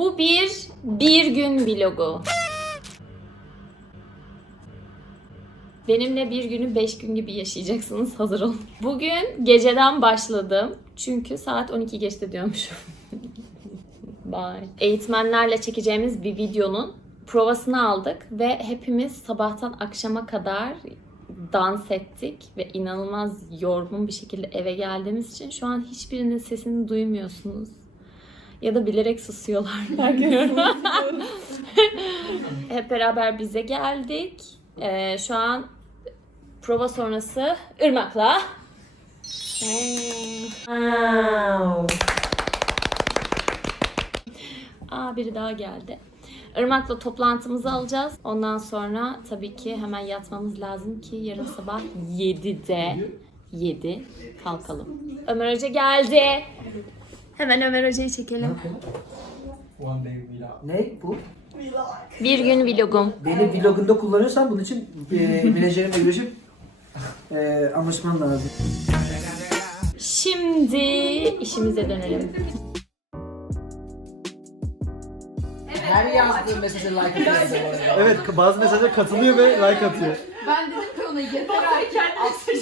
Bu bir bir gün vlogu. Benimle bir günü beş gün gibi yaşayacaksınız. Hazır olun. Bugün geceden başladım. Çünkü saat 12 geçti diyormuşum. Bye. Eğitmenlerle çekeceğimiz bir videonun provasını aldık ve hepimiz sabahtan akşama kadar dans ettik ve inanılmaz yorgun bir şekilde eve geldiğimiz için şu an hiçbirinin sesini duymuyorsunuz. Ya da bilerek susuyorlar. Bilmiyorum. Hep beraber bize geldik. Ee, şu an prova sonrası Irmak'la. Aa biri daha geldi. Irmak'la toplantımızı alacağız. Ondan sonra tabii ki hemen yatmamız lazım ki yarın sabah 7'de 7 kalkalım. Ömer Hoca geldi. Hemen Ömer Hoca'yı çekelim. One day vlog. Ne bu? Bir gün vlogum. Beni vlogunda kullanıyorsan bunun için e, menajerimle görüşüp e, anlaşman lazım. Şimdi işimize dönelim. Her yazdığım mesaja like arada. Evet bazı mesajlara katılıyor ve like atıyor. Ben dedim ki ona yeter artık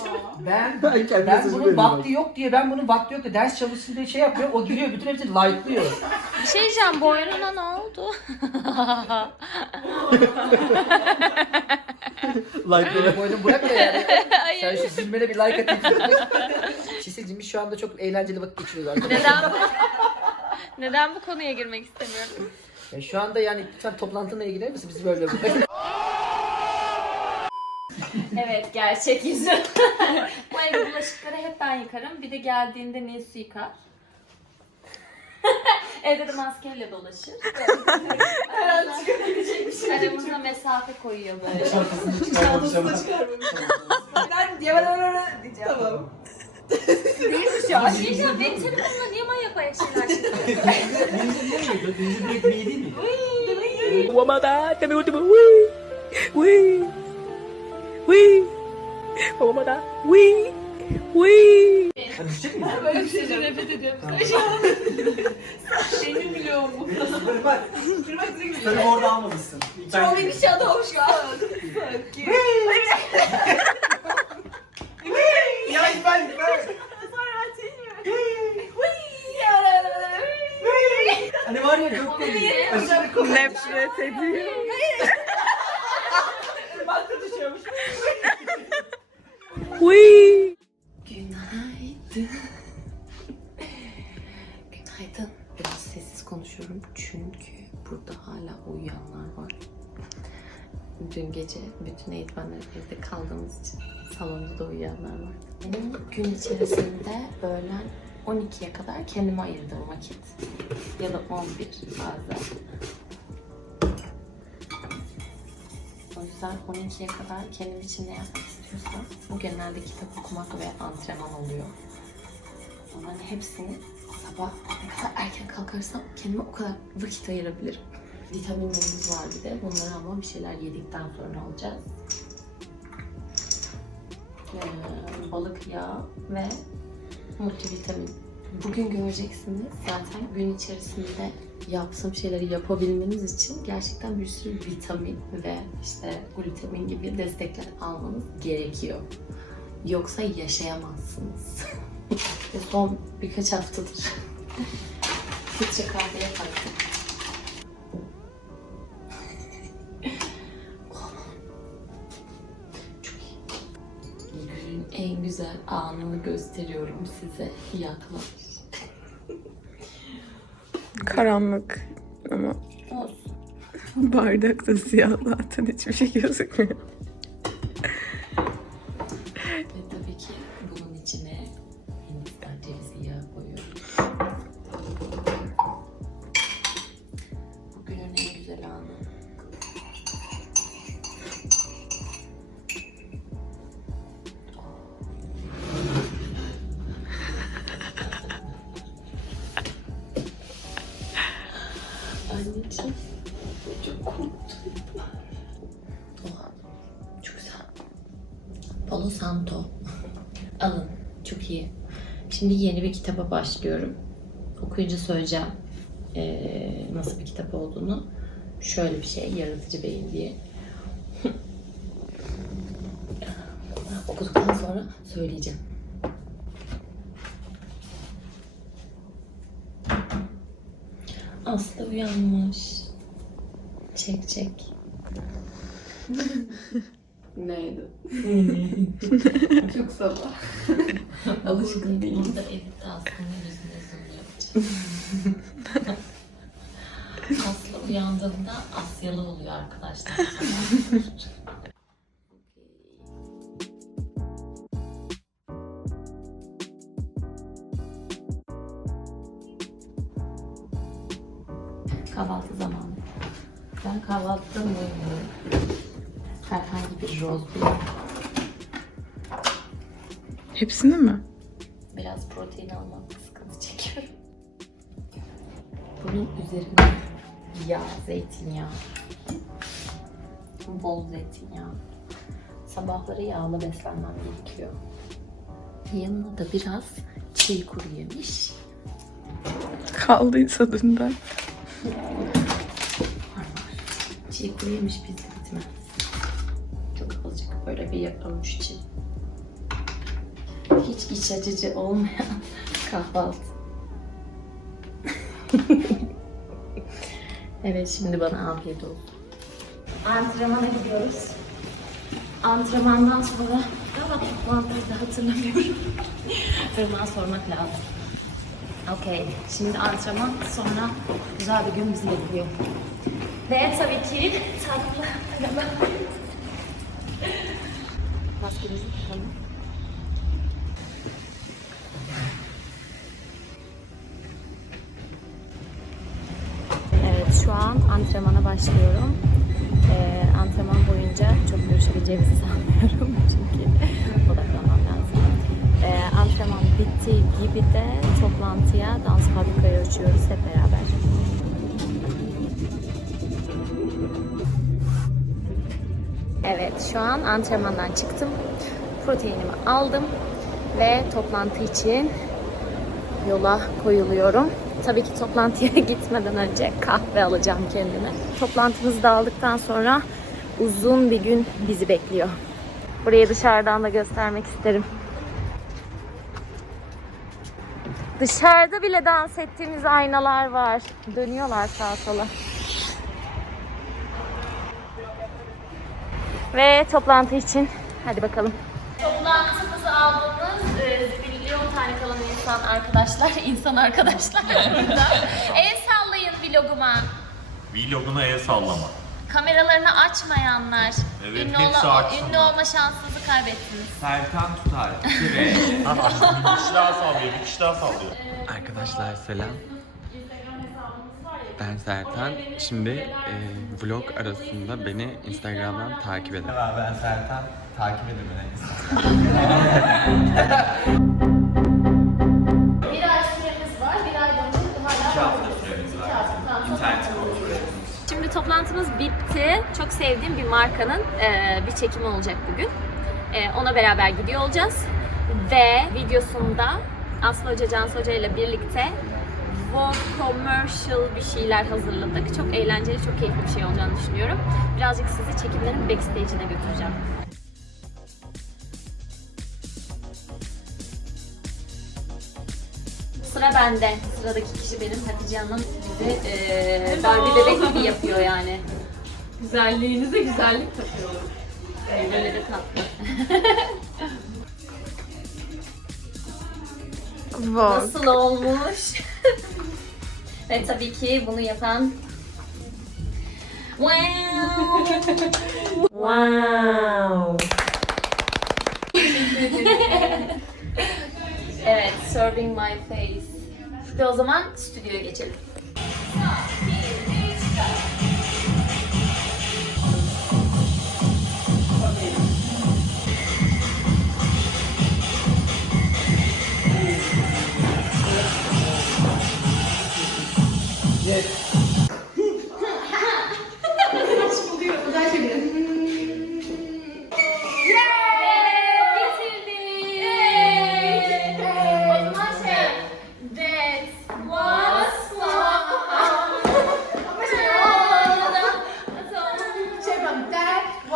atma. Ben, Ben kendi ben mesajımı bunun veriyorum. vakti yok diye, ben bunun vakti yok diye ders çalışsın diye şey yapıyor. O giriyor, bütün hepsini like'lıyor. Bir şey diyeceğim boynuna ne oldu? Like'ları. Boynum bırakma yani. Sen şu zilmene bir like atayım. Çisilcim şu anda çok eğlenceli vakit geçiriyoruz arkadaşlar. Neden bu? Neden bu konuya girmek istemiyorum? Ya şu anda yani lütfen toplantına ilgilenir misin? Biz böyle Evet gerçek yüzü. Bu evde bulaşıkları hep ben yıkarım. Bir de geldiğinde Nesu yıkar. Evde de maskeyle dolaşır. Her an çıkabilecek bir şey. Aramıza mesafe koyuyor böyle. Çantasını çıkarmamış. Ben diye ben diyeceğim. Tamam. Neymiş ya? Şey diyeceğim benim telefonumda niye manyak manyak şeyler çıkıyor? Böyle bir şeyden nefret ediyorum. Benim biliyorum bu. Kırmak üzere Sen orada almamışsın. Çok iyi bir şey adammış ya. Sanki. Ya ben ben. Sonra atayım mı? Hani var ya gökte aşırı kolay. Nefret ediyor. Bakta düşüyormuş. Günaydın. Gece bütün eğitmenler evde kaldığımız için salonda da uyuyanlar var. Benim gün içerisinde öğlen 12'ye kadar kendime ayırdığım vakit. Ya da 11 bazen. O yüzden 12'ye kadar kendim için ne yapmak istiyorsam bu genelde kitap okumak ve antrenman oluyor. Onların hepsini sabah ne kadar erken kalkarsam kendime o kadar vakit ayırabilirim. Vitaminlerimiz var bir de. Bunları ama bir şeyler yedikten sonra alacağız. Ee, balık yağı ve multivitamin. Bugün göreceksiniz zaten gün içerisinde yaptığım şeyleri yapabilmeniz için gerçekten bir sürü vitamin ve işte glutamin gibi destekler almanız gerekiyor. Yoksa yaşayamazsınız. Son birkaç haftadır filtre kahve yaparım. Güzel anını gösteriyorum size. Yaklaş. Karanlık ama Olsun. bardak da siyah zaten hiçbir şey gözükmüyor. Palo Santo. Alın. Çok iyi. Şimdi yeni bir kitaba başlıyorum. Okuyunca söyleyeceğim ee, nasıl bir kitap olduğunu. Şöyle bir şey, Yaratıcı Beyin diye. Okuduktan sonra söyleyeceğim. Aslı uyanmış. Çek çek. Neydi? Çok sabah. Alışkın değil. Burada evde Aslı'nın yüzüne zoom yapacağım. Aslı uyandığında Asyalı oluyor arkadaşlar. Kahvaltı zamanı. Ben kahvaltıda uyumuyorum. Bir roz bile. Hepsini mi? Biraz protein almakta sıkıntı çekiyorum. Bunun üzerine yağ, zeytinyağı. Bol zeytinyağı. Sabahları yağlı beslenmem gerekiyor. Yanına da biraz çiğ kuru yemiş. Kaldıysa dünden. Çiğ kuru yemiş bizde bitmez. Böyle bir avuç için. Hiç iç açıcı olmayan kahvaltı. evet şimdi bana afiyet olsun. Antrenmana gidiyoruz. Antrenmandan sonra ama toplantıyı da hatırlamıyorum. Irmak'a sormak lazım. Okey. Şimdi antrenman sonra güzel bir gün bizi bekliyor. Ve tabii ki tatlı. Başlıyorum. Ee, antrenman boyunca çok görüşebileceğimizi sanmıyorum çünkü odaklanmam lazım. Ee, antrenman bittiği gibi de toplantıya dans fabrikaya uçuyoruz hep beraber. Evet şu an antrenmandan çıktım. Proteinimi aldım ve toplantı için yola koyuluyorum. Tabii ki toplantıya gitmeden önce kahve alacağım kendime. Toplantımızı da aldıktan sonra uzun bir gün bizi bekliyor. Burayı dışarıdan da göstermek isterim. Dışarıda bile dans ettiğimiz aynalar var. Dönüyorlar sağa sola. Ve toplantı için hadi bakalım. Toplantımızı aldığımız tane kalan insan arkadaşlar, insan arkadaşlar burada. El sallayın vloguma. Vloguna el sallama. Kameralarını açmayanlar. Evet, ünlü, hepsi ola- açsın. ünlü olma şansınızı kaybettiniz. Serkan Tutar. 2 ve bir kişi daha sallıyor, bir kişi daha sallıyor. Arkadaşlar selam. Ben Sertan. Şimdi e, vlog arasında beni Instagram'dan takip edin. Ben Serkan. Takip edin beni. toplantımız bitti. Çok sevdiğim bir markanın e, bir çekimi olacak bugün. E, ona beraber gidiyor olacağız. Ve videosunda Aslı Hoca, Cansu Hoca ile birlikte Vogue commercial bir şeyler hazırladık. Çok eğlenceli, çok keyifli bir şey olacağını düşünüyorum. Birazcık sizi çekimlerin backstage'ine götüreceğim. Bende. Sıradaki kişi benim. Hatice Hanım bizi e, Barbie bebek gibi yapıyor yani. Güzelliğinize güzellik takıyorum. Böyle de tatlı. Wow. Nasıl olmuş? Ve tabii ki bunu yapan Wow! wow! evet, serving my face. Ve o zaman stüdyoya geçelim.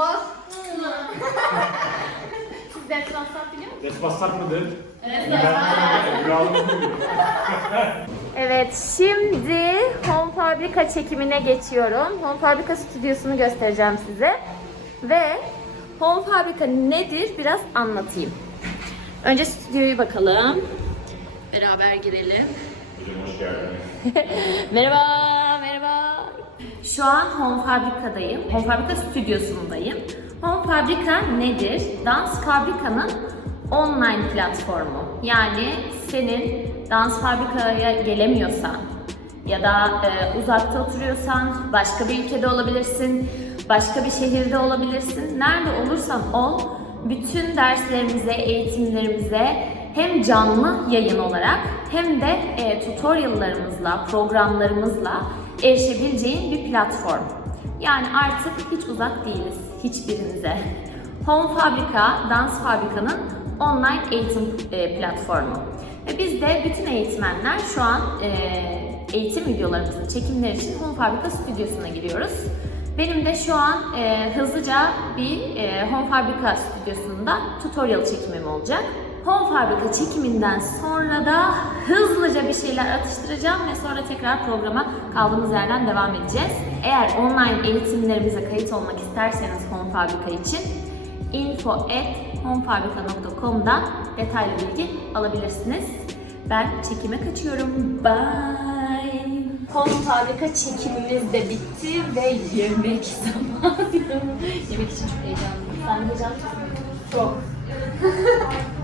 Boz. Siz Desbassat biliyor musunuz? Desbassat mıdır? Evet, şimdi Home Fabrika çekimine geçiyorum. Home Fabrika stüdyosunu göstereceğim size. Ve Home Fabrika nedir biraz anlatayım. Önce stüdyoyu bakalım. Beraber girelim. Hocam hoş geldiniz. Merhaba. Şu an Home Fabrika'dayım. Home Fabrika stüdyosundayım. Home Fabrika nedir? Dans Fabrika'nın online platformu. Yani senin Dans Fabrika'ya gelemiyorsan ya da e, uzakta oturuyorsan başka bir ülkede olabilirsin, başka bir şehirde olabilirsin. Nerede olursan ol, bütün derslerimize, eğitimlerimize hem canlı yayın olarak hem de e, tutoriallarımızla, programlarımızla erişebileceğin bir platform. Yani artık hiç uzak değiliz hiçbirinize. Home Fabrika, Dans Fabrika'nın online eğitim e, platformu. Ve biz de bütün eğitmenler şu an e, eğitim videolarımızın çekimleri için Home Fabrika stüdyosuna giriyoruz. Benim de şu an e, hızlıca bir e, Home Fabrika stüdyosunda tutorial çekimim olacak. Home Fabrika çekiminden sonra da hızlıca bir şeyler atıştıracağım ve sonra tekrar programa kaldığımız yerden devam edeceğiz. Eğer online eğitimlerimize kayıt olmak isterseniz Home Fabrika için info@homefabrika.com'dan detaylı bilgi alabilirsiniz. Ben çekime kaçıyorum. Bye. Home Fabrika çekimimiz de bitti ve yemek zamanı. yemek için çok heyecanlıyım. Sen heyecanlı mısın? Çok.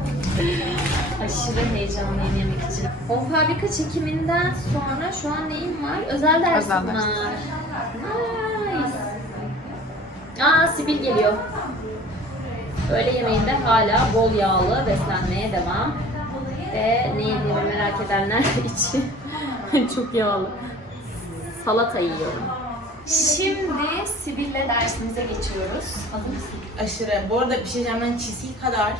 Aşırı heyecanlıyım yemek için. Home Fabrika çekiminden sonra şu an neyim var? Özel dersim Özel ders. var. Nice. Aa Sibil geliyor. Öğle yemeğinde hala bol yağlı beslenmeye devam. Ve ne yediğimi merak edenler için çok yağlı. Salata yiyorum. Şimdi Sibel'le dersimize geçiyoruz. Hazır mısın? Aşırı. Bu arada bir şey çisil kadar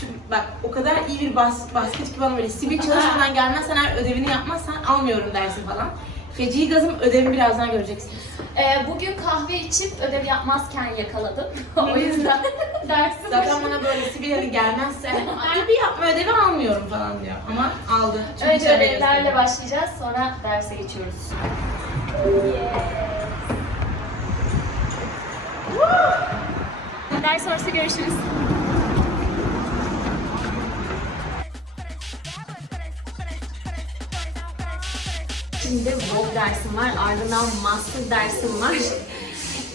şu bak o kadar iyi bir bas, basket ki bana böyle sivil çalışmadan gelmezsen eğer ödevini yapmazsan almıyorum dersi falan. Feci gazım ödevimi birazdan göreceksiniz. Ee, bugün kahve içip ödev yapmazken yakaladım. o yüzden dersi Zaten bana böyle sivil hani gelmezse bir yapma ödevi almıyorum falan diyor. Ama aldı. Çünkü Önce ödevlerle başlayacağız, sonra derse geçiyoruz. Ders sonrası görüşürüz. Şimdi Vogue dersim var, ardından Master dersim var.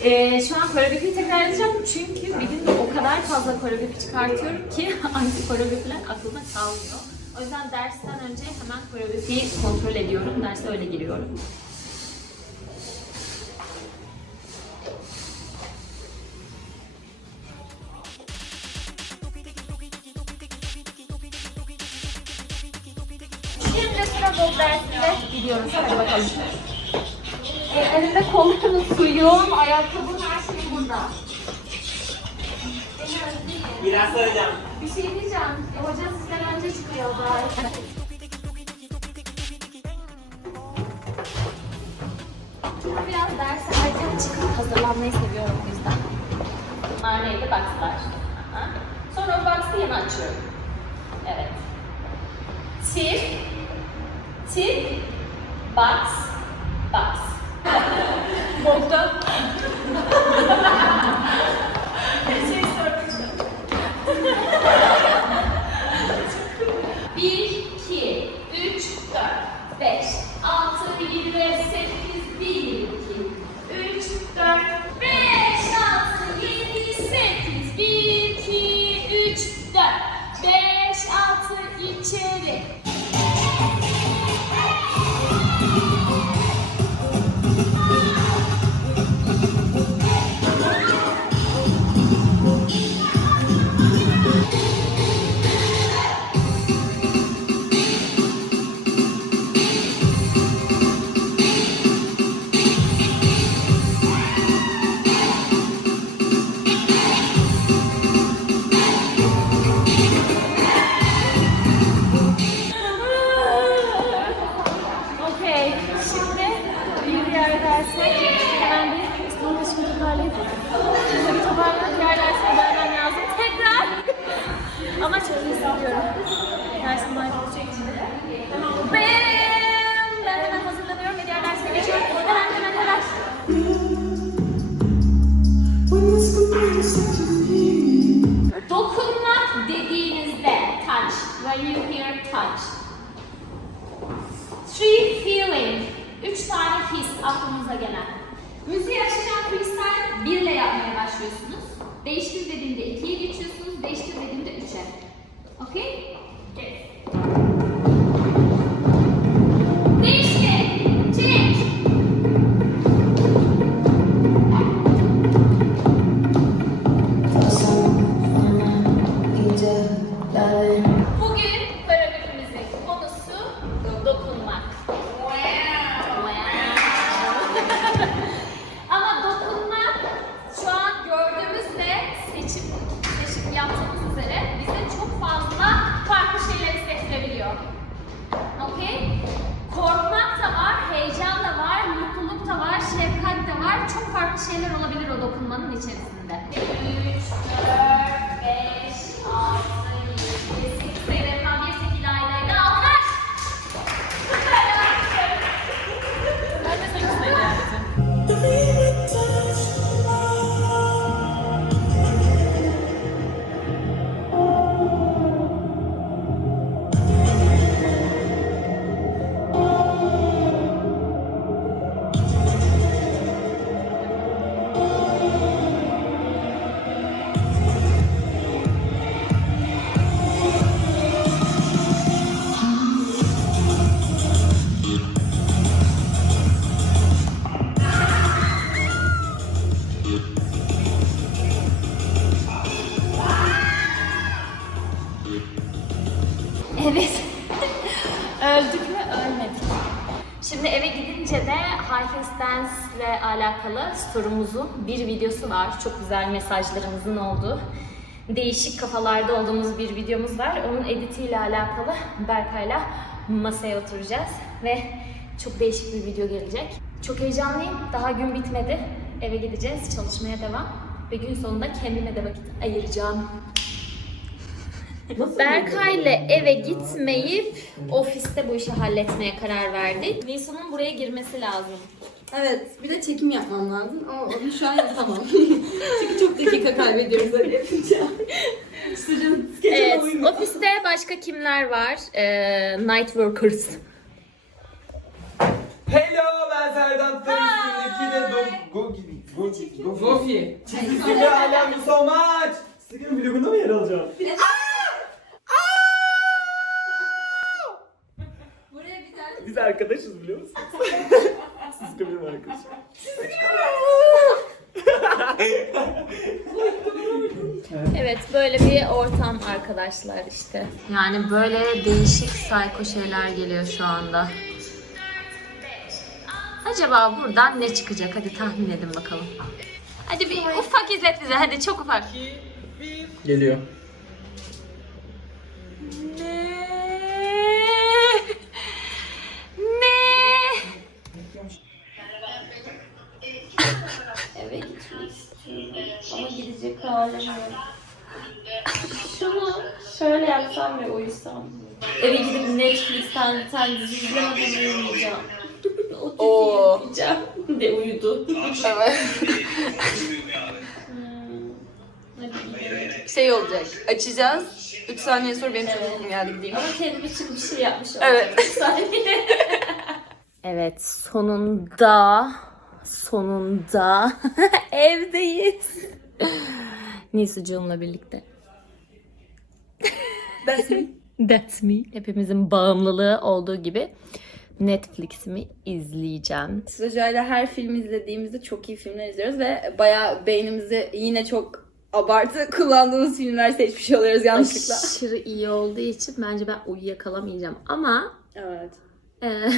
Ee, şu an koreografiyi tekrar edeceğim çünkü bir günde o kadar fazla koreografi çıkartıyorum ki artık koreografiler aklımda kalmıyor. O yüzden dersten önce hemen koreografiyi kontrol ediyorum. Derse öyle giriyorum. Dersinde gidiyoruz. Hadi bakalım. E, elimde kollarımın suyum, ayakkabım her şey burada. Biraz söyleyeceğim. Bir şey diyeceğim. E, hoca sizden önce çıkıyor bari. Biraz erken çıkıp hazırlanmayı seviyorum o yüzden. Bunlar neydi? Boxlar. Aha. Sonra o box'ı yana açıyorum. Evet. Tip, sit, butts, Dokunmak dediğinizde touch. When you hear touch. Three feeling. Üç tane his aklınıza gelen. Müziği açacağım freestyle 1 ile yapmaya başlıyorsunuz. Değiştir dediğimde 2'ye geçiyorsunuz. Değiştir dediğimde 3'e. Okay? Yes. Gidince de High Heels Dance ile alakalı story'umuzun bir videosu var. Çok güzel mesajlarımızın olduğu. Değişik kafalarda olduğumuz bir videomuz var. Onun editiyle alakalı Berkay'la masaya oturacağız. Ve çok değişik bir video gelecek. Çok heyecanlıyım. Daha gün bitmedi. Eve gideceğiz. Çalışmaya devam. Ve gün sonunda kendime de vakit ayıracağım. Berkay'la eve gitmeyip ofiste bu işi halletmeye karar verdik. Nisu'nun buraya girmesi lazım. Evet, bir de çekim yapmam lazım ama onu şu an yapamam. Çünkü çok dakika kaybediyoruz öyle yapınca. Evet, ofiste başka kimler var? Ee, night workers. Hello ben Serdar Tanıştır'daki de Go Go gibi. Go Go Gofi. Çizgisi ve alem so much. Sıkın vlogunda mı yer alacağım? Buraya bir tane Biz arkadaşız biliyor musunuz? Siz benim arkadaşım. Evet, böyle bir ortam arkadaşlar işte. Yani böyle değişik psycho şeyler geliyor şu anda. Acaba buradan ne çıkacak? Hadi tahmin edin bakalım. Hadi bir ufak izlet bize. Hadi çok ufak. Geliyor. Yapsam ve uyusam. Eve gidip Netflix'ten bir tane dizi izlemeden uyumayacağım. o diziyi izleyeceğim. De uyudu. Evet. Hmm. Hadi gidelim. Şey olacak. Açacağız. 3 saniye sonra benim çok uykum geldi gideyim. Ama kendim için bir şey yapmış oldum. Evet. Saniye. evet sonunda sonunda evdeyiz. Nisucuğumla birlikte. That's me. That's me. Hepimizin bağımlılığı olduğu gibi Netflix'imi izleyeceğim. Stajyerle her film izlediğimizde çok iyi filmler izliyoruz ve bayağı beynimizi yine çok abartı kullandığımız filmler seçmiş oluyoruz yanlışlıkla. Aşırı iyi olduğu için bence ben uyuyakalamayacağım ama Evet. eee,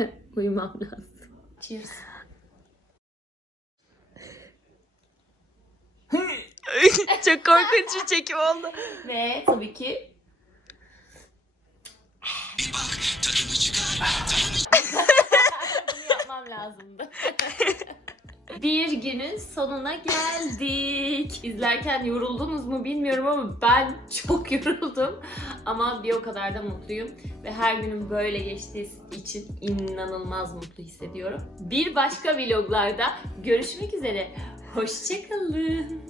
uyumam lazım. Cheers. çok korkunç bir çekim oldu. Ve tabii ki Bunu yapmam lazımdı. Bir günün sonuna geldik. İzlerken yoruldunuz mu bilmiyorum ama ben çok yoruldum. Ama bir o kadar da mutluyum. Ve her günün böyle geçtiği için inanılmaz mutlu hissediyorum. Bir başka vloglarda görüşmek üzere. Hoşçakalın.